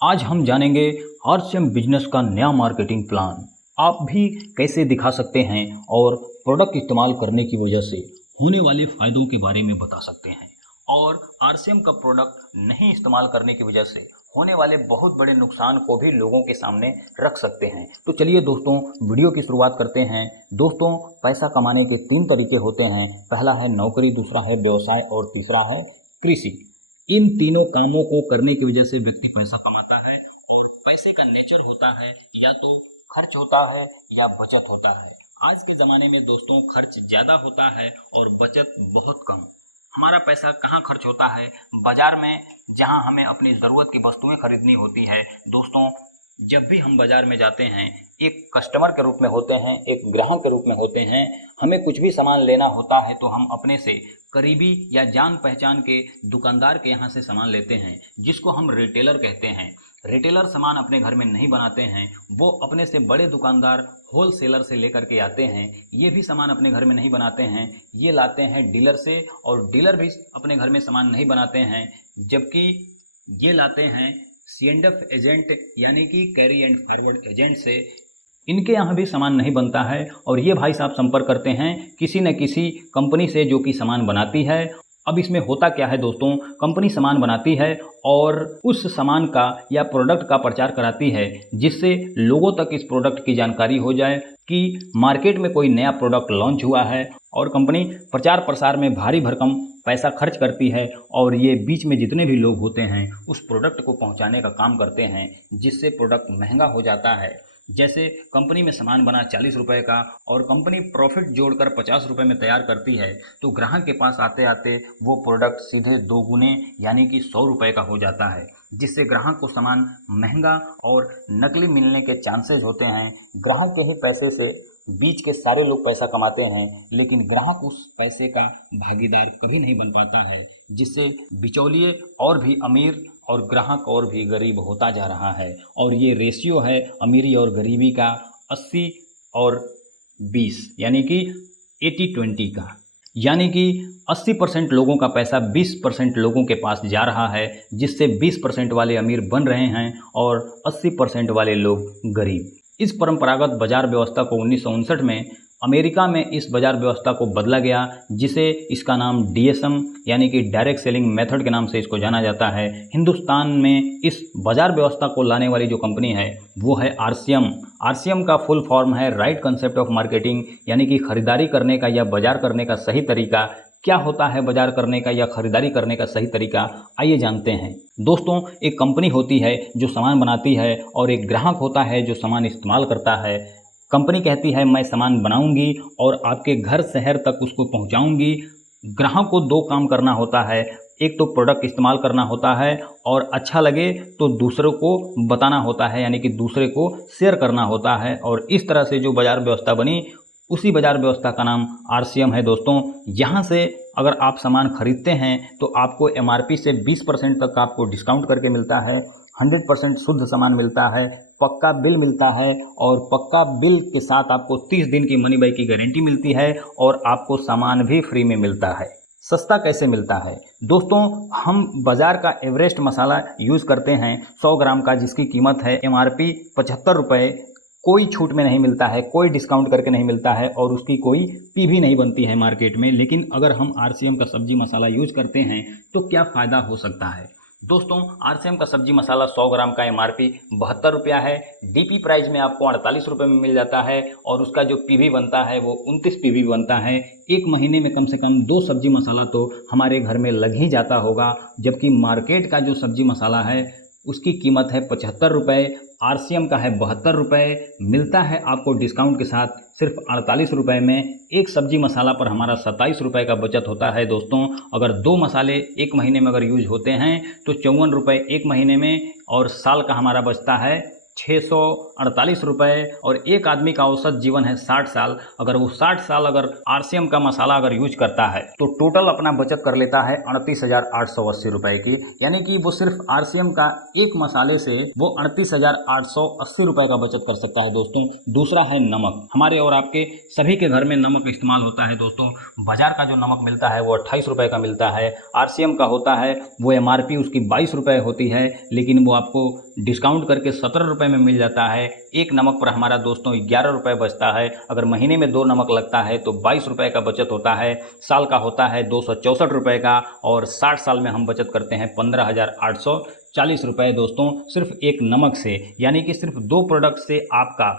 आज हम जानेंगे आरसीएम बिजनेस का नया मार्केटिंग प्लान। आप भी कैसे दिखा सकते हैं और प्रोडक्ट इस्तेमाल करने की वजह से होने वाले फ़ायदों के बारे में बता सकते हैं और आरसीएम का प्रोडक्ट नहीं इस्तेमाल करने की वजह से होने वाले बहुत बड़े नुकसान को भी लोगों के सामने रख सकते हैं। तो चलिए दोस्तों, वीडियो की शुरुआत करते हैं। दोस्तों, पैसा कमाने के 3 तरीके होते हैं। पहला है नौकरी, दूसरा है व्यवसाय और तीसरा है कृषि। इन तीनों कामों को करने की वजह से व्यक्ति पैसा कमाता है और पैसे का नेचर होता है या तो खर्च होता है या बचत होता है। आज के ज़माने में दोस्तों खर्च ज़्यादा होता है और बचत बहुत कम। हमारा पैसा कहाँ खर्च होता है? बाज़ार में, जहाँ हमें अपनी ज़रूरत की वस्तुएं खरीदनी होती है। दोस्तों, जब भी हम बाज़ार में जाते हैं, एक कस्टमर के रूप में होते हैं, एक ग्राहक के रूप में होते हैं। हमें कुछ भी सामान लेना होता है तो हम अपने से करीबी या जान पहचान के दुकानदार के यहाँ से सामान लेते हैं, जिसको हम रिटेलर कहते हैं। रिटेलर सामान अपने घर में नहीं बनाते हैं, वो अपने से बड़े दुकानदार होलसेलर से लेकर के आते हैं। ये भी सामान अपने घर में नहीं बनाते हैं, ये लाते हैं डीलर से, और डीलर भी अपने घर में सामान नहीं बनाते हैं, जबकि ये लाते हैं C&F एजेंट यानी कि कैरी एंड फॉरवर्ड एजेंट से। इनके यहाँ भी सामान नहीं बनता है और ये भाई साहब संपर्क करते हैं किसी न किसी कंपनी से जो कि सामान बनाती है। अब इसमें होता क्या है दोस्तों, कंपनी सामान बनाती है और उस सामान का या प्रोडक्ट का प्रचार कराती है, जिससे लोगों तक इस प्रोडक्ट की जानकारी हो जाए कि मार्केट में कोई नया प्रोडक्ट लॉन्च हुआ है, और कंपनी प्रचार प्रसार में भारी भरकम पैसा खर्च करती है और ये बीच में जितने भी लोग होते हैं उस प्रोडक्ट को पहुंचाने का काम करते हैं, जिससे प्रोडक्ट महंगा हो जाता है। जैसे कंपनी में सामान बना 40 रुपए का और कंपनी प्रॉफिट जोड़कर 50 रुपए में तैयार करती है, तो ग्राहक के पास आते आते वो प्रोडक्ट सीधे 2 गुने यानी कि 100 रुपए का हो जाता है, जिससे ग्राहक को सामान महंगा और नकली मिलने के चांसेस होते हैं। ग्राहक के ही पैसे से बीच के सारे लोग पैसा कमाते हैं, लेकिन ग्राहक उस पैसे का भागीदार कभी नहीं बन पाता है, जिससे बिचौलिए और भी अमीर और ग्राहक और भी गरीब होता जा रहा है। और ये रेशियो है अमीरी और गरीबी का 80 और 20 यानी कि 80-20 का, यानी कि 80% लोगों का पैसा 20% लोगों के पास जा रहा है, जिससे 20% वाले अमीर बन रहे हैं और 80% वाले लोग गरीब। इस परंपरागत बाजार व्यवस्था को 1959 में अमेरिका में इस बाजार व्यवस्था को बदला गया, जिसे इसका नाम DSM यानी कि डायरेक्ट सेलिंग मेथड के नाम से इसको जाना जाता है। हिंदुस्तान में इस बाजार व्यवस्था को लाने वाली जो कंपनी है वो है RCM। RCM का फुल फॉर्म है राइट कंसेप्ट ऑफ मार्केटिंग, यानी कि खरीदारी करने का या बाजार करने का सही तरीका। क्या होता है बाजार करने का या खरीदारी करने का सही तरीका, आइए जानते हैं। दोस्तों, एक कंपनी होती है जो सामान बनाती है और एक ग्राहक होता है जो सामान इस्तेमाल करता है। कंपनी कहती है मैं सामान बनाऊंगी और आपके घर शहर तक उसको पहुंचाऊंगी। ग्राहक को 2 काम करना होता है, एक तो प्रोडक्ट इस्तेमाल करना होता है और अच्छा लगे तो दूसरों को बताना होता है, यानी कि दूसरे को शेयर करना होता है। और इस तरह से जो बाजार व्यवस्था बनी, उसी बाजार व्यवस्था का नाम RCM है। दोस्तों, यहाँ से अगर आप सामान खरीदते हैं तो आपको MRP से 20% तक आपको डिस्काउंट करके मिलता है, 100% शुद्ध सामान मिलता है, पक्का बिल मिलता है और पक्का बिल के साथ आपको 30 दिन की मनी बैक की गारंटी मिलती है और आपको सामान भी फ्री में मिलता है। सस्ता कैसे मिलता है दोस्तों? हम बाज़ार का एवरेस्ट मसाला यूज़ करते हैं 100 ग्राम का, जिसकी कीमत है MRP 75 रुपये। कोई छूट में नहीं मिलता है, कोई डिस्काउंट करके नहीं मिलता है और उसकी कोई पी भी नहीं बनती है मार्केट में। लेकिन अगर हम RCM का सब्जी मसाला यूज़ करते हैं तो क्या फ़ायदा हो सकता है? दोस्तों, RCM का सब्जी मसाला 100 ग्राम का MRP 72 रुपया है। DP प्राइस में आपको 48 रुपये में मिल जाता है और उसका जो PV बनता है वो 29 PV बनता है। एक महीने में कम से कम 2 सब्जी मसाला तो हमारे घर में लग ही जाता होगा, जबकि मार्केट का जो सब्जी मसाला है उसकी कीमत है 75 रुपये, RCM का है 72 रुपये। मिलता है आपको डिस्काउंट के साथ सिर्फ 48 रुपये में। एक सब्जी मसाला पर हमारा 27 रुपये का बचत होता है। दोस्तों, अगर 2 मसाले एक महीने में अगर यूज होते हैं तो 54 रुपये एक महीने में, और साल का हमारा बचता है 648 रुपये। और एक आदमी का औसत जीवन है 60 साल। अगर वो 60 साल अगर RCM का मसाला अगर यूज करता है तो टोटल अपना बचत कर लेता है 38,880 रुपये की, यानी कि वो सिर्फ RCM का एक मसाले से वो 38,880 रुपये का बचत कर सकता है। दोस्तों, दूसरा है नमक। हमारे और आपके सभी के घर में नमक इस्तेमाल होता है। दोस्तों, बाजार का जो नमक मिलता है वो 28 रुपये का मिलता है। RCM का होता है वो MRP उसकी 22 रुपये होती है, लेकिन वो आपको डिस्काउंट करके 17 रुपये में मिल जाता है। एक नमक पर हमारा दोस्तों 11 रुपये बचता है। अगर महीने में 2 नमक लगता है तो 22 रुपये का बचत होता है। साल का होता है 264 रुपये का, और 60 साल में हम बचत करते हैं 15,840 रुपये दोस्तों, सिर्फ एक नमक से। यानी कि सिर्फ 2 प्रोडक्ट से आपका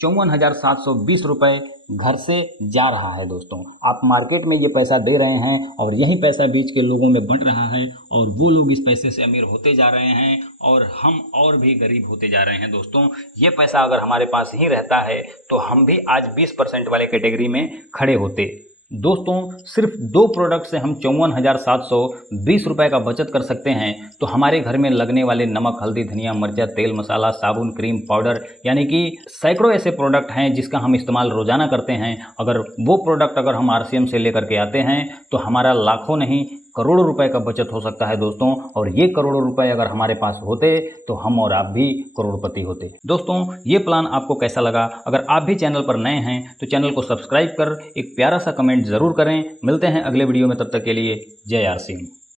54,720 रुपये घर से जा रहा है दोस्तों। आप मार्केट में ये पैसा दे रहे हैं और यही पैसा बीच के लोगों में बंट रहा है, और वो लोग इस पैसे से अमीर होते जा रहे हैं और हम और भी गरीब होते जा रहे हैं दोस्तों। ये पैसा अगर हमारे पास ही रहता है तो हम भी आज 20% वाले कैटेगरी में खड़े होते। दोस्तों सिर्फ 2 प्रोडक्ट से हम 54,720 रुपये का बचत कर सकते हैं। तो हमारे घर में लगने वाले नमक, हल्दी, धनिया, मिर्चा, तेल, मसाला, साबुन, क्रीम, पाउडर, यानी कि सैकड़ों ऐसे प्रोडक्ट हैं जिसका हम इस्तेमाल रोजाना करते हैं। अगर वो प्रोडक्ट अगर हम RCM से लेकर के आते हैं तो हमारा लाखों नहीं करोड़ों रुपए का बचत हो सकता है दोस्तों। और ये करोड़ों रुपए अगर हमारे पास होते तो हम और आप भी करोड़पति होते। दोस्तों ये प्लान आपको कैसा लगा? अगर आप भी चैनल पर नए हैं तो चैनल को सब्सक्राइब कर एक प्यारा सा कमेंट ज़रूर करें। मिलते हैं अगले वीडियो में, तब तक के लिए जय RCM।